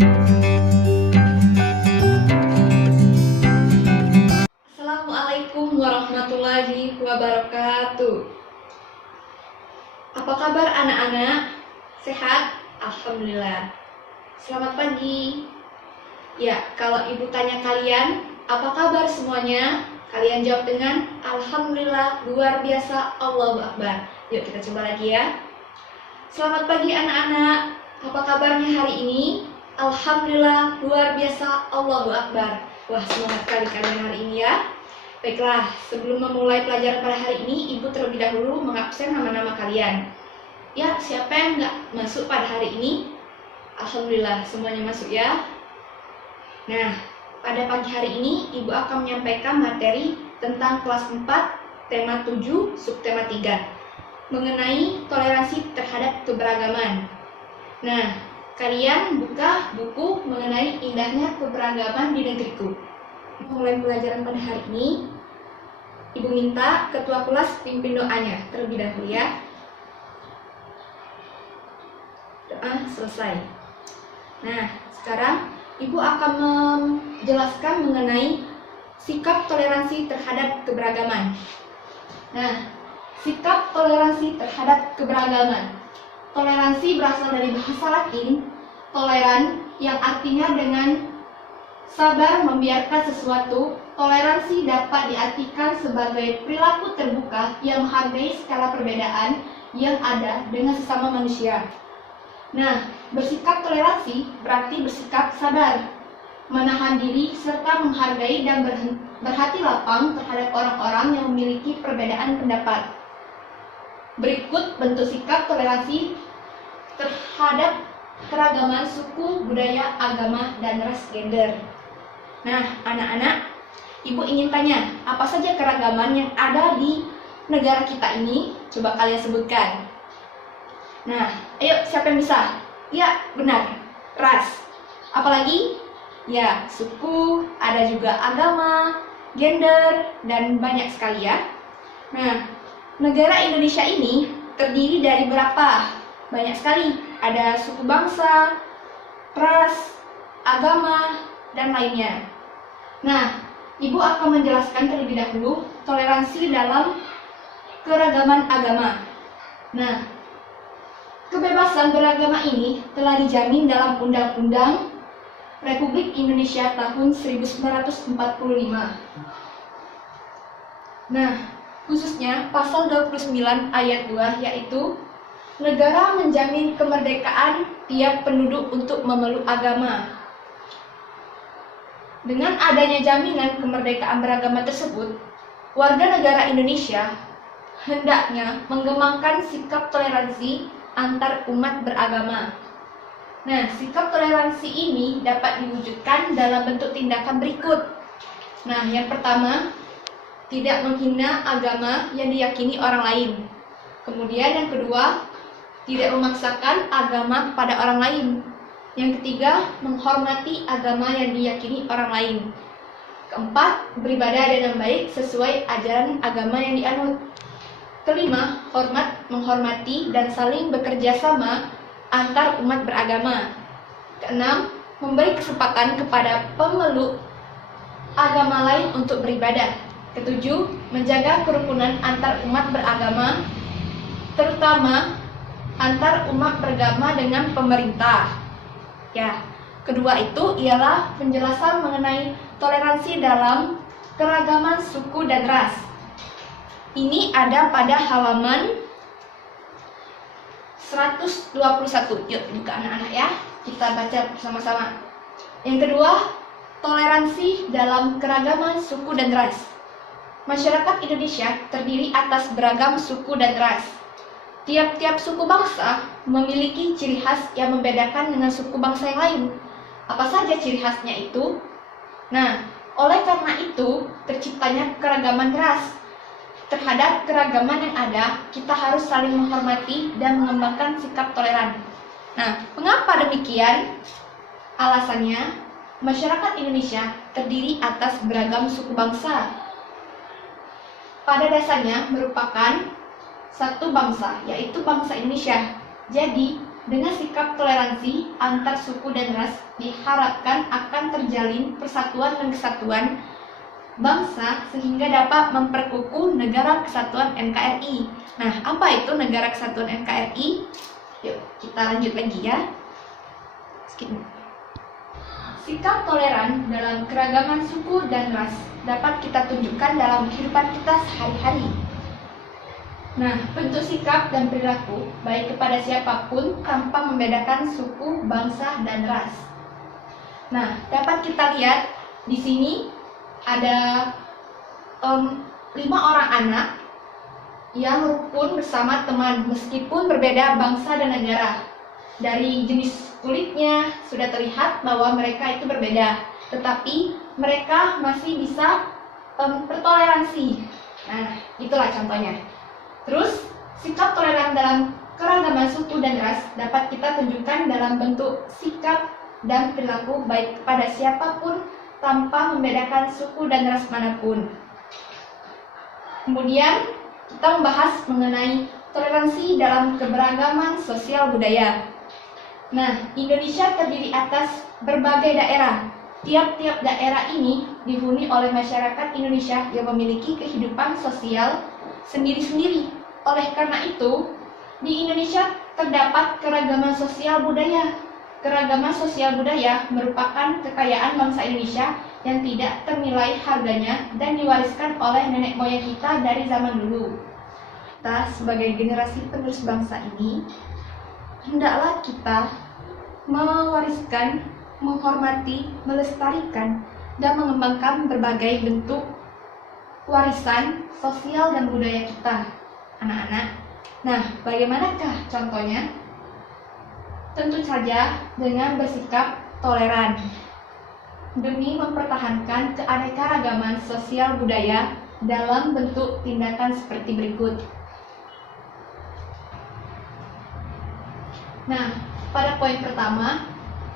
Assalamualaikum warahmatullahi wabarakatuh. Apa kabar anak-anak? Sehat? Alhamdulillah. Selamat pagi. Ya, kalau ibu tanya kalian, apa kabar semuanya? Kalian jawab dengan Alhamdulillah, luar biasa, Allahu Akbar. Yuk kita coba lagi ya. Selamat pagi anak-anak. Apa kabarnya hari ini? Alhamdulillah, luar biasa, Allahu Akbar. Wah, semangat kali kalian hari ini ya. Baiklah, sebelum memulai pelajaran pada hari ini, ibu terlebih dahulu mengabsen nama-nama kalian. Ya, siapa yang nggak masuk pada hari ini? Alhamdulillah, semuanya masuk ya. Nah, pada pagi hari ini, ibu akan menyampaikan materi tentang kelas 4, tema 7, subtema 3, mengenai toleransi terhadap keberagaman. Nah, kalian buka buku mengenai indahnya keberagaman di negeriku. Mulai pelajaran pada hari ini, ibu minta ketua kelas pimpin doanya terlebih dahulu ya. Doa selesai. Nah, sekarang ibu akan menjelaskan mengenai sikap toleransi terhadap keberagaman. Nah, sikap toleransi terhadap keberagaman. Toleransi berasal dari bahasa Latin, toleran, yang artinya dengan sabar membiarkan sesuatu. Toleransi dapat diartikan sebagai perilaku terbuka yang menghargai skala perbedaan yang ada dengan sesama manusia. Nah, bersikap toleransi berarti bersikap sabar, menahan diri, serta menghargai dan berhati lapang terhadap orang-orang yang memiliki perbedaan pendapat. Berikut bentuk sikap toleransi terhadap keragaman suku, budaya, agama, dan ras gender. Nah, anak-anak, ibu ingin tanya, apa saja keragaman yang ada di negara kita ini? Coba kalian sebutkan. Nah, ayo, siapa yang bisa? Ya, benar, ras. Apalagi? Ya, suku, ada juga agama, gender, dan banyak sekali ya. Nah, negara Indonesia ini terdiri dari berapa? Banyak sekali. Ada suku bangsa, ras, agama, dan lainnya. Nah, ibu akan menjelaskan terlebih dahulu toleransi dalam keragaman agama. Nah, kebebasan beragama ini telah dijamin dalam Undang-Undang Republik Indonesia tahun 1945. Nah, khususnya pasal 29 ayat 2, yaitu negara menjamin kemerdekaan tiap penduduk untuk memeluk agama. Dengan adanya jaminan kemerdekaan beragama tersebut, warga negara Indonesia hendaknya mengembangkan sikap toleransi antar umat beragama. Nah, sikap toleransi ini dapat diwujudkan dalam bentuk tindakan berikut. Nah, yang pertama, tidak menghina agama yang diyakini orang lain. Kemudian yang kedua, tidak memaksakan agama kepada orang lain. Yang ketiga, menghormati agama yang diyakini orang lain. Keempat, beribadah dengan baik sesuai ajaran agama yang dianut. Kelima, hormat, menghormati, dan saling bekerja sama antar umat beragama. Keenam, memberi kesempatan kepada pemeluk agama lain untuk beribadah. Ketujuh, menjaga kerukunan antar umat beragama, terutama antar umat beragama dengan pemerintah. Ya, kedua itu ialah penjelasan mengenai toleransi dalam keragaman suku dan ras. Ini ada pada halaman 121. Yuk buka anak-anak ya, kita baca bersama-sama. Yang kedua, toleransi dalam keragaman suku dan ras. Masyarakat Indonesia terdiri atas beragam suku dan ras. Tiap-tiap suku bangsa memiliki ciri khas yang membedakan dengan suku bangsa yang lain. Apa saja ciri khasnya itu? Nah, oleh karena itu terciptanya keragaman ras. Terhadap keragaman yang ada, kita harus saling menghormati dan mengembangkan sikap toleran. Nah, mengapa demikian? Alasannya, masyarakat Indonesia terdiri atas beragam suku bangsa. Pada dasarnya merupakan satu bangsa, yaitu bangsa Indonesia. Jadi, dengan sikap toleransi antar suku dan ras diharapkan akan terjalin persatuan dan kesatuan bangsa sehingga dapat memperkukuh Negara Kesatuan NKRI. Nah, apa itu Negara Kesatuan NKRI? Yuk, kita lanjut lagi ya. Skip. Sikap toleran dalam keragaman suku dan ras dapat kita tunjukkan dalam kehidupan kita sehari-hari. Nah, bentuk sikap dan perilaku baik kepada siapapun tanpa membedakan suku, bangsa, dan ras. Nah, dapat kita lihat di sini ada 5 orang anak yang rukun bersama teman meskipun berbeda bangsa dan negara. Dari jenis kulitnya sudah terlihat bahwa mereka itu berbeda, tetapi mereka masih bisa bertoleransi. Nah, itulah contohnya. Terus, sikap toleran dalam keragaman suku dan ras dapat kita tunjukkan dalam bentuk sikap dan perilaku baik kepada siapapun tanpa membedakan suku dan ras manapun. Kemudian, kita membahas mengenai toleransi dalam keberagaman sosial budaya. Nah, Indonesia terdiri atas berbagai daerah. Tiap-tiap daerah ini dihuni oleh masyarakat Indonesia yang memiliki kehidupan sosial sendiri-sendiri. Oleh karena itu, di Indonesia terdapat keragaman sosial budaya. Keragaman sosial budaya merupakan kekayaan bangsa Indonesia yang tidak ternilai harganya dan diwariskan oleh nenek moyang kita dari zaman dulu. Kita sebagai generasi penerus bangsa ini, hendaklah kita mewariskan, menghormati, melestarikan, dan mengembangkan berbagai bentuk warisan sosial dan budaya kita, anak-anak. Nah, bagaimanakah contohnya? Tentu saja dengan bersikap toleran demi mempertahankan keanekaragaman sosial budaya dalam bentuk tindakan seperti berikut. Nah, pada poin pertama,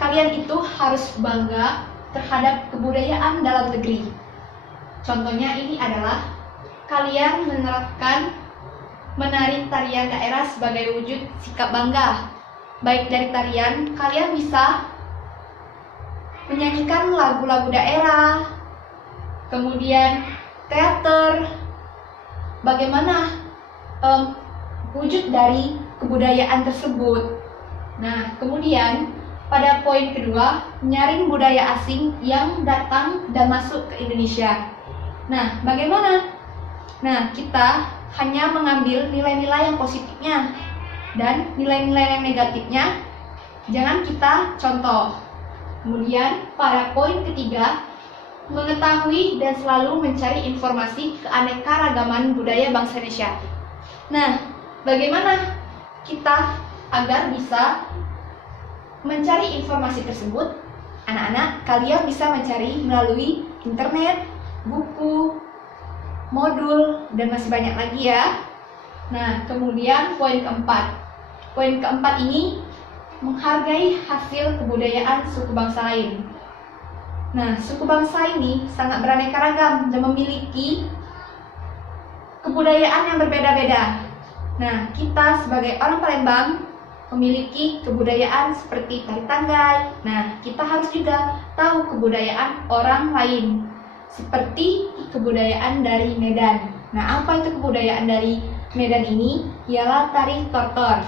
kalian itu harus bangga terhadap kebudayaan dalam negeri. Contohnya ini adalah kalian menerapkan menari tarian daerah sebagai wujud sikap bangga. Baik dari tarian, kalian bisa menyanyikan lagu-lagu daerah, kemudian teater, bagaimana wujud dari kebudayaan tersebut. Nah, kemudian pada poin kedua, menyaring budaya asing yang datang dan masuk ke Indonesia. Nah, bagaimana? Nah, kita hanya mengambil nilai-nilai yang positifnya dan nilai-nilai yang negatifnya jangan kita contoh. Kemudian pada poin ketiga, mengetahui dan selalu mencari informasi keanekaragaman budaya bangsa Indonesia. Nah, bagaimana kita agar bisa mencari informasi tersebut? Anak-anak, kalian bisa mencari melalui internet, buku, modul, dan masih banyak lagi ya. Nah, kemudian poin keempat. Poin keempat ini menghargai hasil kebudayaan suku bangsa lain. Nah, suku bangsa ini sangat beraneka ragam dan memiliki kebudayaan yang berbeda-beda. Nah, kita sebagai orang Palembang memiliki kebudayaan seperti tari tanggai. Nah, kita harus juga tahu kebudayaan orang lain, seperti kebudayaan dari Medan. Nah, apa itu kebudayaan dari Medan ini? Ialah tari tortor.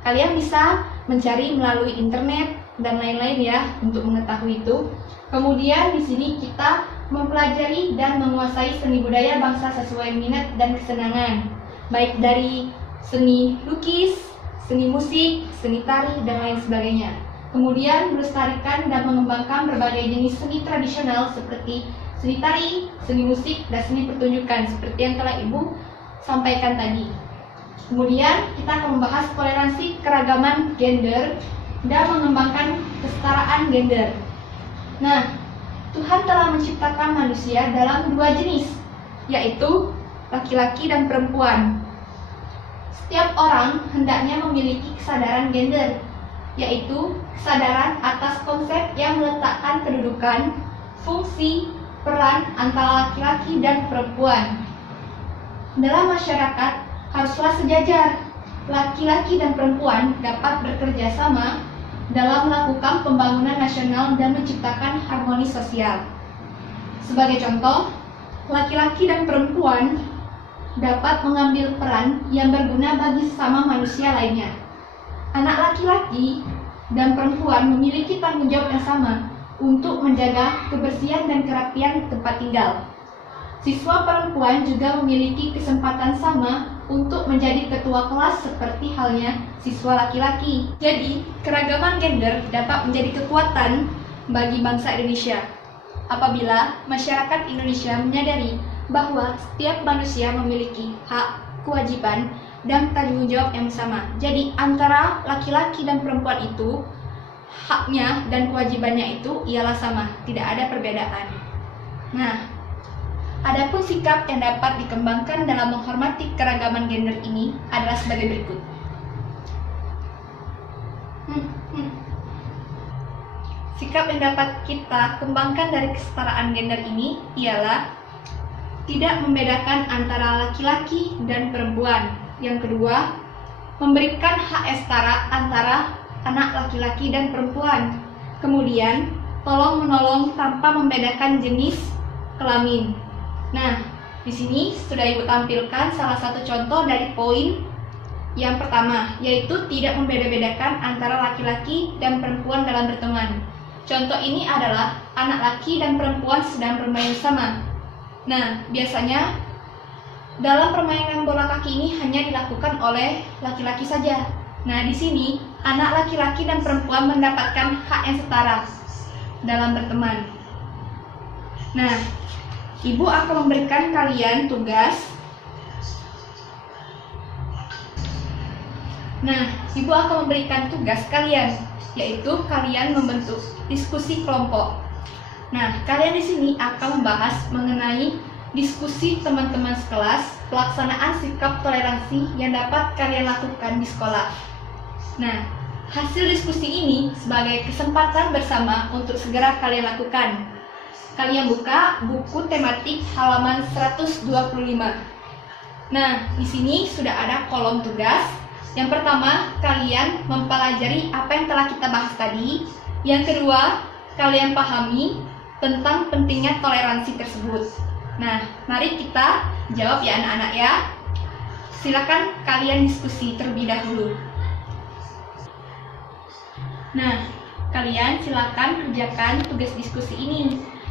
Kalian bisa mencari melalui internet dan lain-lain ya untuk mengetahui itu. Kemudian di sini kita mempelajari dan menguasai seni budaya bangsa sesuai minat dan kesenangan, baik dari seni lukis, seni musik, seni tari, dan lain sebagainya. Kemudian melestarikan dan mengembangkan berbagai jenis seni tradisional seperti seni tari, seni musik, dan seni pertunjukan seperti yang telah Ibu sampaikan tadi. Kemudian kita akan membahas toleransi keragaman gender dan mengembangkan kesetaraan gender. Nah, Tuhan telah menciptakan manusia dalam 2 jenis, yaitu laki-laki dan perempuan. Setiap orang hendaknya memiliki kesadaran gender, yaitu kesadaran atas konsep yang meletakkan kedudukan, fungsi, peran antara laki-laki dan perempuan dalam masyarakat haruslah sejajar. laki-laki dan perempuan dapat bekerja sama dalam melakukan pembangunan nasional dan menciptakan harmoni sosial. Sebagai contoh, laki-laki dan perempuan dapat mengambil peran yang berguna bagi sesama manusia lainnya. Anak laki-laki dan perempuan memiliki tanggung jawab yang sama untuk menjaga kebersihan dan kerapian tempat tinggal. Siswa perempuan juga memiliki kesempatan sama untuk menjadi ketua kelas seperti halnya siswa laki-laki. Jadi, keragaman gender dapat menjadi kekuatan bagi bangsa Indonesia apabila masyarakat Indonesia menyadari bahwa setiap manusia memiliki hak, kewajiban, dan tanggung jawab yang sama. Jadi, antara laki-laki dan perempuan itu haknya dan kewajibannya itu ialah sama, tidak ada perbedaan. Nah, adapun sikap yang dapat dikembangkan dalam menghormati keragaman gender ini adalah sebagai berikut. Sikap yang dapat kita kembangkan dari kesetaraan gender ini ialah tidak membedakan antara laki-laki dan perempuan. Yang kedua, memberikan hak yang setara antara anak laki-laki dan perempuan. Kemudian, tolong-menolong tanpa membedakan jenis kelamin. Nah, di sini sudah Ibu tampilkan salah satu contoh dari poin yang pertama, yaitu tidak membeda-bedakan antara laki-laki dan perempuan dalam berteman. Contoh ini adalah anak laki dan perempuan sedang bermain sama. Nah, biasanya dalam permainan bola kaki ini hanya dilakukan oleh laki-laki saja. Nah, di sini anak laki-laki dan perempuan mendapatkan hak yang setara dalam berteman. Nah, Ibu akan memberikan kalian tugas. Ibu akan memberikan tugas kalian, yaitu kalian membentuk diskusi kelompok. Nah, kalian di sini akan membahas mengenai diskusi teman-teman sekelas, pelaksanaan sikap toleransi yang dapat kalian lakukan di sekolah. Nah, hasil diskusi ini sebagai kesempatan bersama untuk segera kalian lakukan. Kalian buka buku tematik halaman 125. Nah, di sini sudah ada kolom tugas. Yang pertama, kalian mempelajari apa yang telah kita bahas tadi. Yang kedua, kalian pahami tentang pentingnya toleransi tersebut. Nah, mari kita jawab ya anak-anak ya. Silakan kalian diskusi terlebih dahulu. Nah, kalian silakan kerjakan tugas diskusi ini.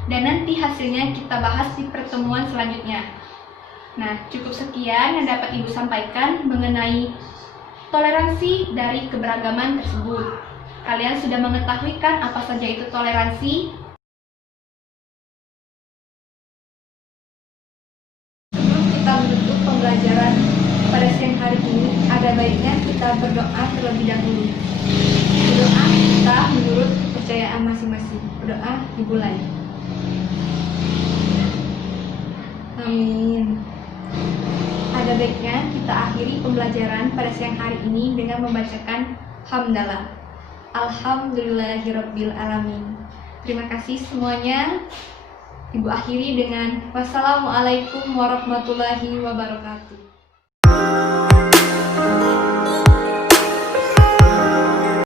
Dan nanti hasilnya kita bahas di pertemuan selanjutnya. Nah, cukup sekian yang dapat Ibu sampaikan mengenai toleransi dari keberagaman tersebut. Kalian sudah mengetahui kan apa saja itu toleransi? Sebelum kita menutup pembelajaran pada siang hari ini, ada baiknya kita berdoa terlebih dahulu. Berdoa kita menurut kepercayaan masing-masing. Berdoa dimulai. Amin. Ada baiknya kita akhiri pembelajaran pada siang hari ini dengan membacakan hamdalah. Alhamdulillahirabbil alamin. Terima kasih semuanya. Ibu akhiri dengan wassalamualaikum warahmatullahi wabarakatuh.